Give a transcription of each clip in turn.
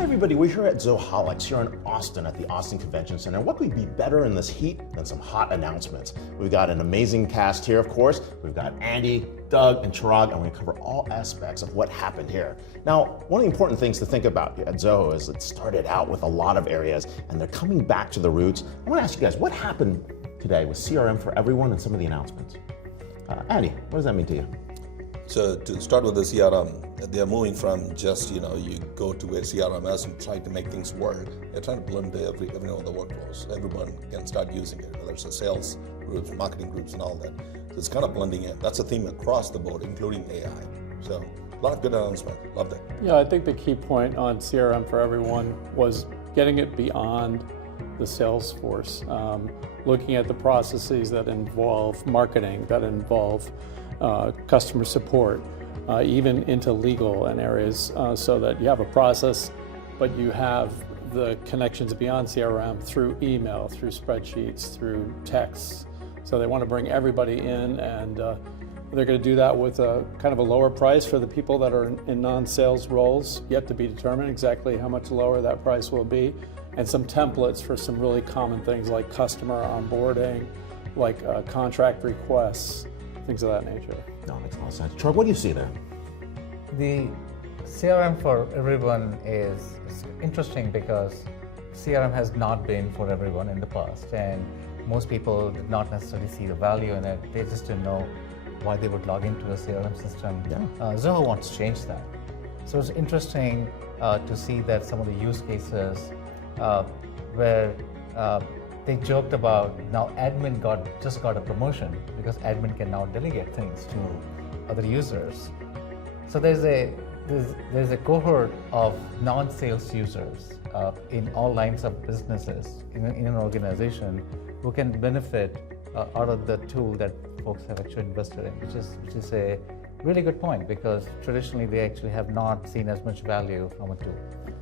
Hi everybody, we're here at Zoholics here in Austin at the Austin Convention Center. What could be better in this heat than some hot announcements? We've got an amazing cast here, of course. We've got Andy, Doug, and Chirag, and we're going to cover all aspects of what happened here. Now, one of the important things to think about at Zoho is it started out with a lot of areas, and they're coming back to the roots. I want to ask you guys, what happened today with CRM for everyone and some of the announcements? Andy, what does that mean to you? So to start with the CRM, they're moving from just, you go to a CRMS and try to make things work. They're trying to blend every one of the workflows. Everyone can start using it, whether it's a sales groups, marketing groups, and all that. So it's kind of blending in. That's a theme across the board, including AI. So a lot of good announcement. Loved it. Yeah, I think the key point on CRM for everyone was getting it beyond the sales force, looking at the processes that involve marketing, that involve customer support, even into legal and areas, so that you have a process, but you have the connections beyond CRM through email, through spreadsheets, through texts. So they want to bring everybody in, and they're going to do that with a kind of a lower price for the people that are in non-sales roles, yet to be determined exactly how much lower that price will be, and some templates for some really common things like customer onboarding, like contract requests, things of that nature. No, it makes a lot of sense. Chirag, what do you see there? The CRM for everyone is interesting because CRM has not been for everyone in the past, and most people did not necessarily see the value in it. They just didn't know why they would log into a CRM system. Yeah. Zoho wants to change that. So it's interesting to see that some of the use cases where they joked about now admin just got a promotion because admin can now delegate things to other users. So there's a cohort of non-sales users in all lines of businesses in an organization who can benefit out of the tool that folks have actually invested in, which is a really good point, because traditionally they actually have not seen as much value from a tool.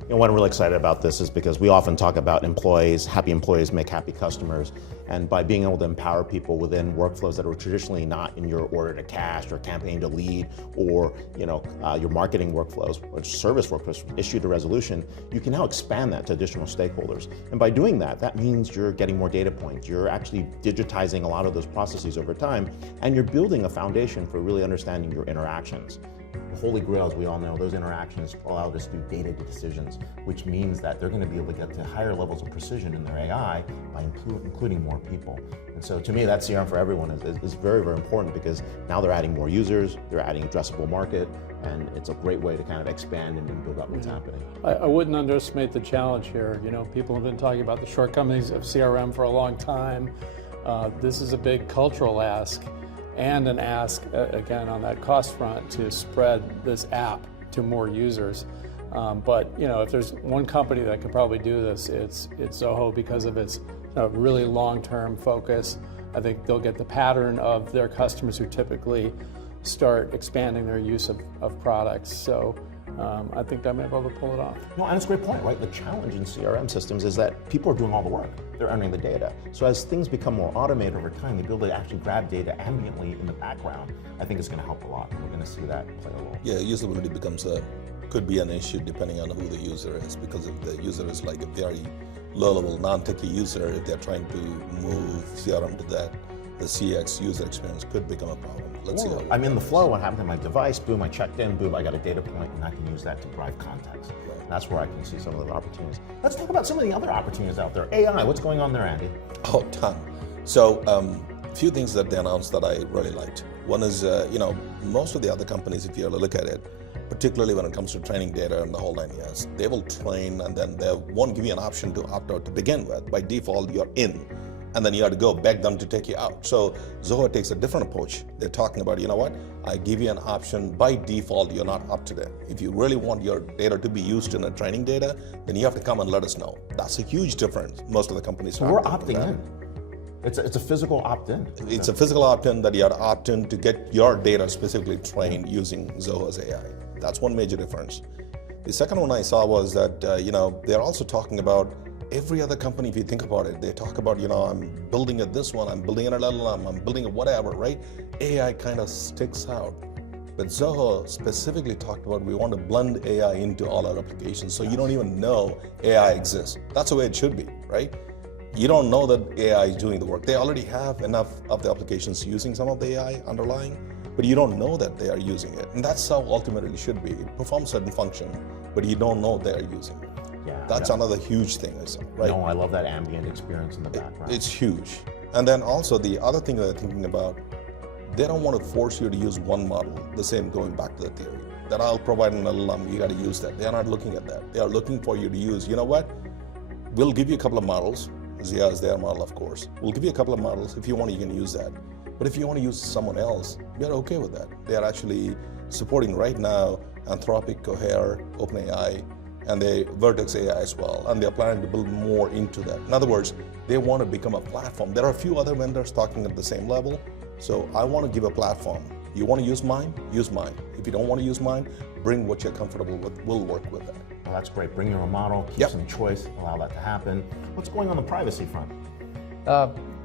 What I'm really excited about this is because we often talk about happy employees make happy customers, and by being able to empower people within workflows that are traditionally not in your order to cash or campaign to lead or your marketing workflows or service workflows issue to resolution, you can now expand that to additional stakeholders. And by doing that, that means you're getting more data points. You're actually digitizing a lot of those processes over time, and you're building a foundation for really understanding your interactions. The holy grail, as we all know, those interactions allow us to do data decisions, which means that they're going to be able to get to higher levels of precision in their AI by including more people. And so to me, that CRM for everyone is very, very important, because now they're adding more users, they're adding addressable market, and it's a great way to kind of expand and build up what's happening. I wouldn't underestimate the challenge here. People have been talking about the shortcomings of CRM for a long time. This is a big cultural ask, and an ask, again, on that cost front to spread this app to more users. But if there's one company that could probably do this, it's Zoho, because of its really long-term focus. I think they'll get the pattern of their customers who typically start expanding their use of products. So I think they may be able to pull it off. No, and it's a great point, right? The challenge in CRM systems is that people are doing all the work. They're earning the data. So as things become more automated over time, the ability to actually grab data ambiently in the background, I think is going to help a lot. We're going to see that play a role. Yeah, usability could be an issue depending on who the user is, because if the user is like a very low-level, non-techie user, if they're trying to move CRM to that, the CX user experience could become a problem. Let's see how I'm in the flow, what happened to my device, boom, I checked in, boom, I got a data point, and I can use that to drive context. Right. And that's where I can see some of the opportunities. Let's talk about some of the other opportunities out there. AI, what's going on there, Andy? Oh, ton. So, a few things that they announced that I really liked. One is, most of the other companies, if you look at it, particularly when it comes to training data and the whole 9 years, they will train and then they won't give you an option to opt out to begin with. By default, you're in. And then you have to go beg them to take you out. So Zoho takes a different approach. They're talking about, I give you an option, by default, you're not up to date. If you really want your data to be used in a training data, then you have to come and let us know. That's a huge difference. Most of the companies so we're opting in. It's a physical opt-in. It's a physical opt-in that you have to opt in to get your data specifically trained using Zoho's AI. That's one major difference. The second one I saw was that, they're also talking about every other company. If you think about it, they talk about, I'm building this one, I'm building an LLM, I'm building a whatever, right? AI kind of sticks out. But Zoho specifically talked about we want to blend AI into all our applications, so you don't even know AI exists. That's the way it should be, right? You don't know that AI is doing the work. They already have enough of the applications using some of the AI underlying, but you don't know that they are using it. And that's how ultimately it should be. It performs certain function, but you don't know they are using it. Yeah, That's another huge thing, right? No, I love that ambient experience in the background. It's huge. And then also the other thing that they're thinking about, they don't want to force you to use one model, the same going back to the theory. That I'll provide an LLM, you got to use that. They're not looking at that. They are looking for you to use, you know what? We'll give you a couple of models. Zia is their model, of course. We'll give you a couple of models. If you want, you can use that. But if you want to use someone else, they're okay with that. They are actually supporting right now Anthropic, Cohere, OpenAI, and the Vertex AI as well. And they're planning to build more into that. In other words, they want to become a platform. There are a few other vendors talking at the same level. So I want to give a platform. You want to use mine? Use mine. If you don't want to use mine, bring what you're comfortable with. We'll work with that. Well, that's great. Bring your own model, keep some choice, allow that to happen. What's going on the privacy front?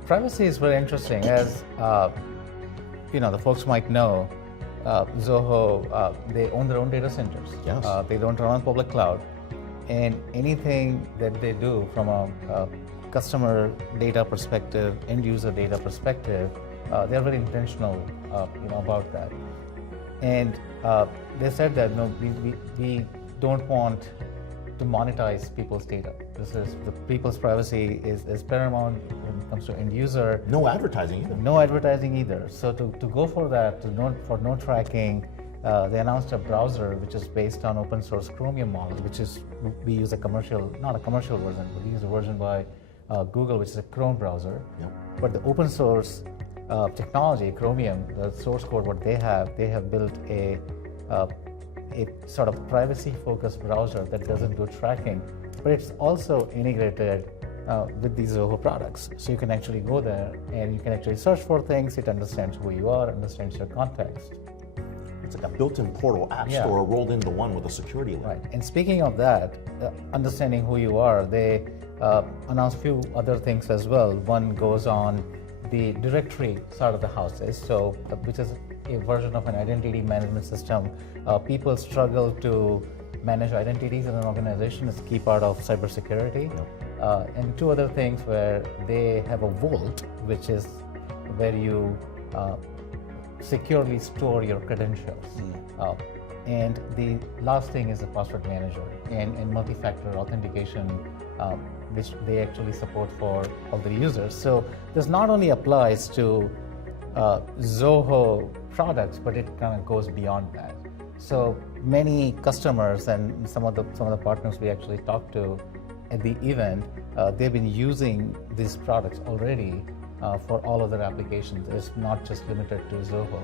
Privacy is very interesting. As the folks might know, Zoho, they own their own data centers. Yes. They don't run on public cloud. And anything that they do from a customer data perspective, end user data perspective, they're very intentional about that. And they said that we don't want to monetize people's data. The people's privacy is paramount when it comes to end user. No advertising either. No advertising either. So to go for that, for no tracking, they announced a browser which is based on open source Chromium model, which is, we use not a commercial version, but we use a version by Google, which is a Chrome browser. Yep. But the open source technology, Chromium, the source code, what they have built a sort of privacy-focused browser that doesn't do tracking, but it's also integrated with these Zoho products. So you can actually go there and you can actually search for things. It understands who you are, understands your context. It's like a built-in portal app store rolled into one with a security layer. Right. And speaking of that, understanding who you are, they announced a few other things as well. One goes on the directory side of the houses, so which is a version of an identity management system. People struggle to manage identities in an organization. It's a key part of cybersecurity. Yep. And two other things where they have a vault, which is where you securely store your credentials. And the last thing is a password manager and multi-factor authentication, which they actually support for all the users. So this not only applies to Zoho products, but it kind of goes beyond that. So many customers and some of the partners we actually talked to at the event, they've been using these products already for all of their applications. It's not just limited to Zoho.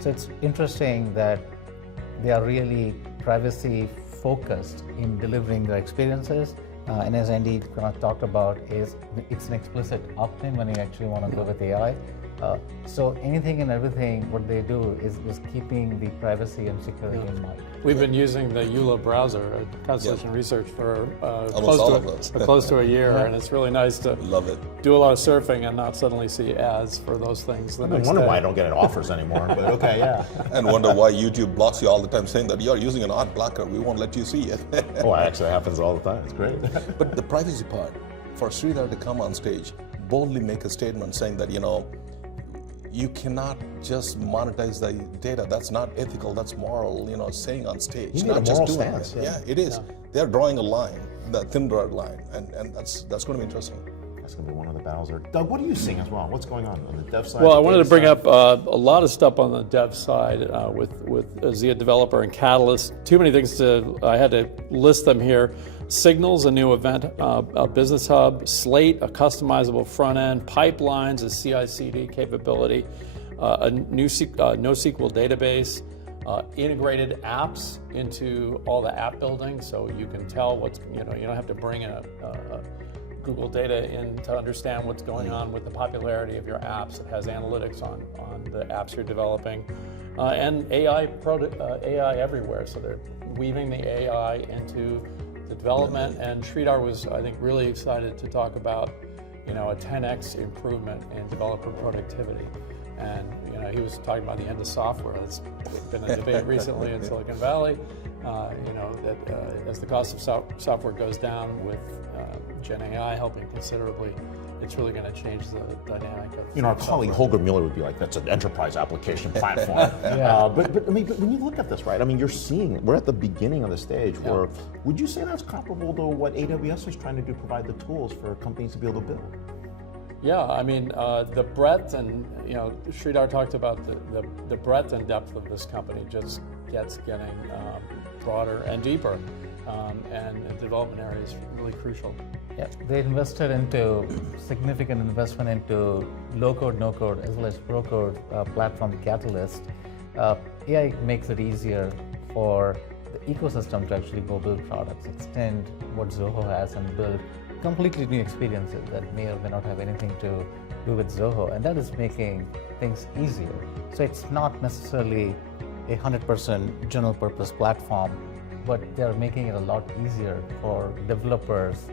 So it's interesting that they are really privacy focused in delivering their experiences. And as Andy kind of talked about, it's an explicit opt-in when you actually want to go with AI. So anything and everything, what they do is keeping the privacy and security in mind. We've been using the EULA browser at Constellation Research for close to a year, and it's really nice to love it. Do a lot of surfing and not suddenly see ads for those things the next wonder day. why I don't get offers anymore, but okay, yeah. And wonder why YouTube blocks you all the time, saying that you're using an ad blocker, we won't let you see it. Oh, actually happens all the time. It's great. But the privacy part, for Sridhar to come on stage, boldly make a statement saying that, you cannot just monetize the data. That's not ethical, that's moral, saying on stage. You need not a just moral doing stance. it. Yeah, it is. Yeah. They're drawing a line, that thin red line, and that's going to be interesting. That's going to be one of the battles there. Doug, what are you seeing as well? What's going on the dev side? Well, I wanted to bring up a lot of stuff on the dev side with Zia Developer and Catalyst. Too many things I had to list them here. Signals, a new event, a business hub, Slate, a customizable front end, pipelines, a CI/CD capability, a new NoSQL database, integrated apps into all the app building, so you can tell what's, you don't have to bring a Google data in to understand what's going on with the popularity of your apps. It has analytics on the apps you're developing, and AI everywhere. So they're weaving the AI into the development. And Sridhar was, I think, really excited to talk about, a 10x improvement in developer productivity. And he was talking about the end of software. That's been a debate recently in Silicon Valley. That as the cost of software goes down with Gen AI helping considerably, it's really going to change the dynamic of Our colleague Holger Mueller would be like, that's an enterprise application platform. But when you look at this, right, you're seeing, we're at the beginning of the stage where, would you say that's comparable to what AWS is trying to do, provide the tools for companies to be able to build? Yeah, the breadth and, Sridhar talked about the breadth and depth of this company just getting broader and deeper, and the development area is really crucial. Yeah, they invested into significant investment into low-code, no-code, as well as pro-code platform Catalyst. AI makes it easier for the ecosystem to actually go build products, extend what Zoho has, and build completely new experiences that may or may not have anything to do with Zoho, and that is making things easier. So it's not necessarily a 100% general purpose platform, but they're making it a lot easier for developers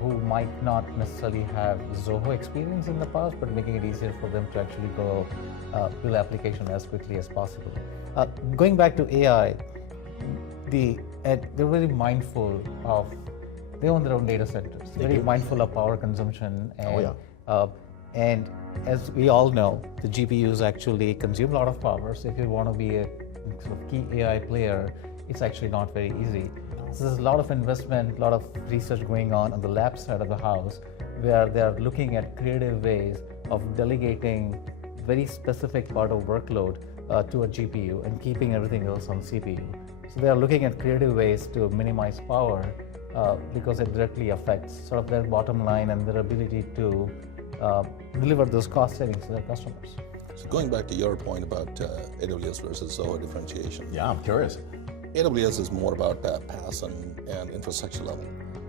who might not necessarily have Zoho experience in the past, but making it easier for them to actually go build application as quickly as possible. Going back to AI, they're very mindful of, they own their own data centers, very mindful of power consumption. And, and as we all know, the GPUs actually consume a lot of power, so if you want to be a sort of key AI player, it's actually not very easy. So there's a lot of investment, a lot of research going on the lab side of the house, where they're looking at creative ways of delegating very specific part of workload to a GPU and keeping everything else on CPU. So they are looking at creative ways to minimize power because it directly affects sort of their bottom line and their ability to deliver those cost savings to their customers. So going back to your point about AWS versus Zoho differentiation. Yeah, I'm curious. AWS is more about PaaS and infrastructure level.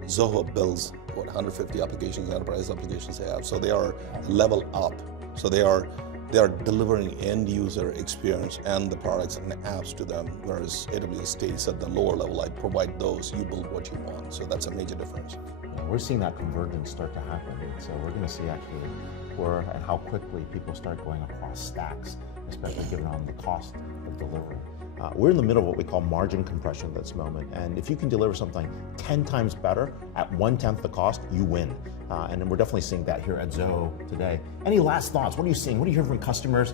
Zoho builds 150 applications, enterprise applications they have. So they are level up. So they are delivering end user experience and the products and the apps to them, whereas AWS stays at the lower level. I provide those, you build what you want. So that's a major difference. Yeah, we're seeing that convergence start to happen. So we're going to see actually where and how quickly people start going across stacks, especially given on the cost of delivery. We're in the middle of what we call margin compression at this moment, and if you can deliver something 10 times better at 1/10 the cost, you win. And we're definitely seeing that here at Zoho today. Any last thoughts? What are you seeing? What do you hear from customers?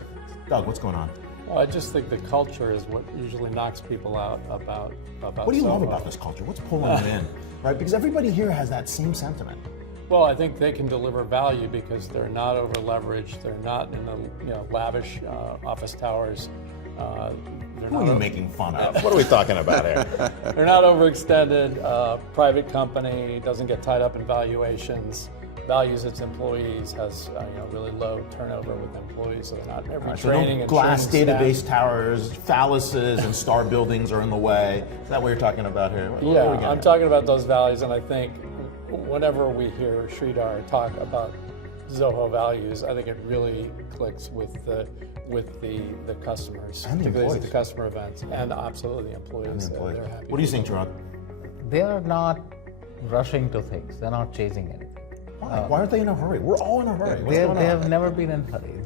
Doug, what's going on? Well, I just think the culture is what usually knocks people out about What do you Zoho. love about this culture? What's pulling them in? Right? Because everybody here has that same sentiment. Well, I think they can deliver value because they're not over leveraged. They're not in the lavish office towers. Who are you making fun of? What are we talking about here? They're not overextended. Private company, doesn't get tied up in valuations. Values its employees, has really low turnover with employees, so they're not every training and glass training database staff. towers, phalluses, and star buildings are in the way. Is that what you're talking about here? Yeah, I'm talking about those values, and I think whenever we hear Sridhar talk about Zoho values, I think it really clicks with the customers, And the particularly employees. at the customer events, and absolutely the employees. They're happy. What do you think, Chirag? They are not rushing to things. They're not chasing anything. Why aren't they in a hurry? We're all in a hurry. What's going on? They have never been in a hurry.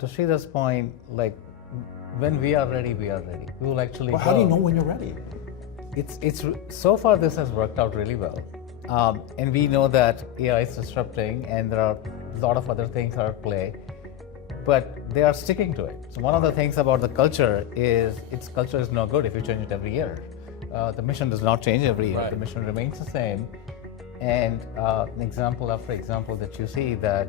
To Sridhar's point, like when we are ready, we are ready. We will actually. Well, how do you know when you're ready? It's so far this has worked out really well, and we know that AI is disrupting, and there are a lot of other things are at play, but they are sticking to it. So one of the things about the culture is its culture is no good if you change it every year. The mission does not change every year. Right. The mission remains the same. And an example after example that you see that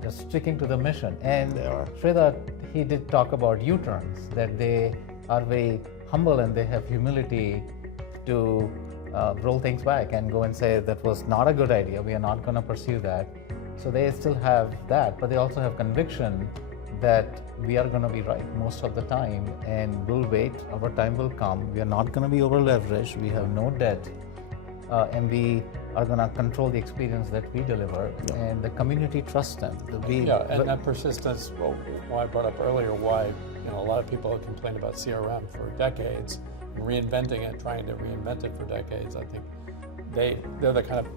they're sticking to the mission. And They are. Sridhar, he did talk about U-turns, that they are very humble and they have humility to roll things back and go and say that was not a good idea, we are not going to pursue that. So they still have that, but they also have conviction that we are going to be right most of the time, and we'll wait, our time will come. We are not going to be over leveraged, we have no debt, and we are going to control the experience that we deliver, and the community trusts them. And that persistence, well, why I brought up earlier why a lot of people have complained about CRM for decades, and reinventing it, trying to reinvent it for decades. I think they're the kind of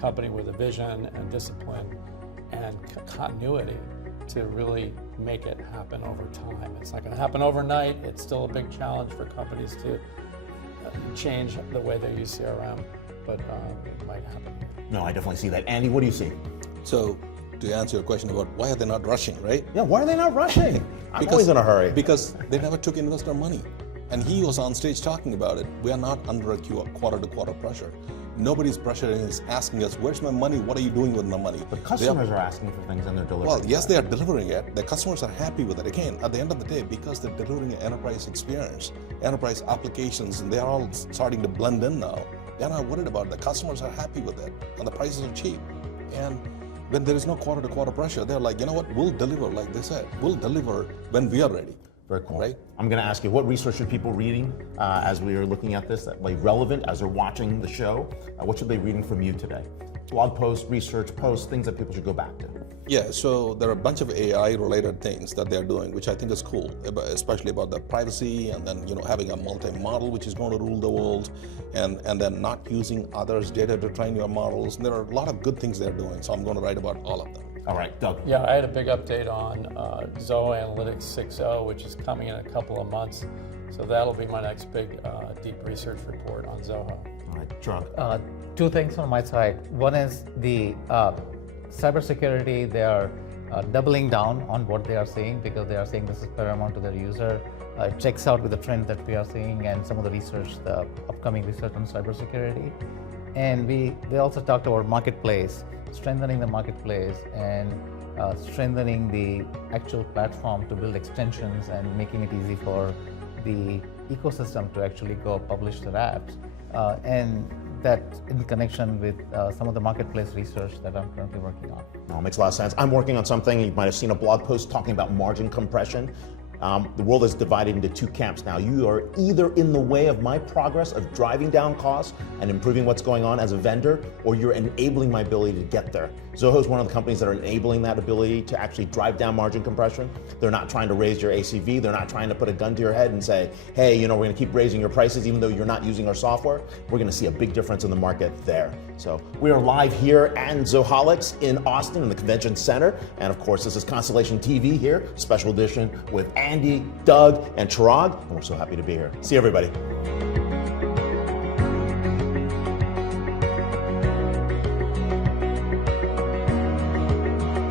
company with a vision and discipline and continuity to really make it happen over time. It's not going to happen overnight. It's still a big challenge for companies to change the way they use CRM, but it might happen. No, I definitely see that. Andy, what do you see? So to answer your question about why are they not rushing, right? Yeah, why are they not rushing? I'm always in a hurry. Because they never took investor money. And he was on stage talking about it. We are not under a quarter-to-quarter pressure. Nobody's pressuring us, asking us, where's my money? What are you doing with my money? But customers are asking for things and they're delivering. Well, yes, they are delivering it. The customers are happy with it. Again, at the end of the day, because they're delivering an enterprise experience, enterprise applications, and they are all starting to blend in now. They're not worried about it. The customers are happy with it, and the prices are cheap. And when there is no quarter-to-quarter pressure, they're like, you know what, we'll deliver, like they said. We'll deliver when we are ready. Very cool. Right? I'm going to ask you, what research should people reading as we are looking at this that be relevant as they're watching the show? What should they be reading from you today? Blog posts, research posts, things that people should go back to. Yeah, so there are a bunch of AI-related things that they're doing, which I think is cool, especially about the privacy and then having a multi-model, which is going to rule the world, and then not using others' data to train your models. And there are a lot of good things they're doing, so I'm going to write about all of them. All right, Doug. Yeah, I had a big update on Zoho Analytics 6.0, which is coming in a couple of months. So that'll be my next big deep research report on Zoho. All right, Chirag. Two things on my side. One is the cybersecurity. They are doubling down on what they are saying because they are saying this is paramount to their user. It checks out with the trend that we are seeing and some of the research, the upcoming research on cybersecurity. And they also talked about marketplace, strengthening the marketplace and strengthening the actual platform to build extensions and making it easy for the ecosystem to actually go publish their apps. And that in connection with some of the marketplace research that I'm currently working on. No, it makes a lot of sense. I'm working on something, you might have seen a blog post talking about margin compression. The world is divided into two camps now. You are either in the way of my progress of driving down costs and improving what's going on as a vendor, or you're enabling my ability to get there. Zoho is one of the companies that are enabling that ability to actually drive down margin compression. They're not trying to raise your ACV. They're not trying to put a gun to your head and say, hey, we're going to keep raising your prices even though you're not using our software. We're going to see a big difference in the market there. So we are live here at Zoholics in Austin in the Convention Center. And of course, this is Constellation TV here, special edition with Andy, Doug, and Chirag. And we're so happy to be here. See you, everybody.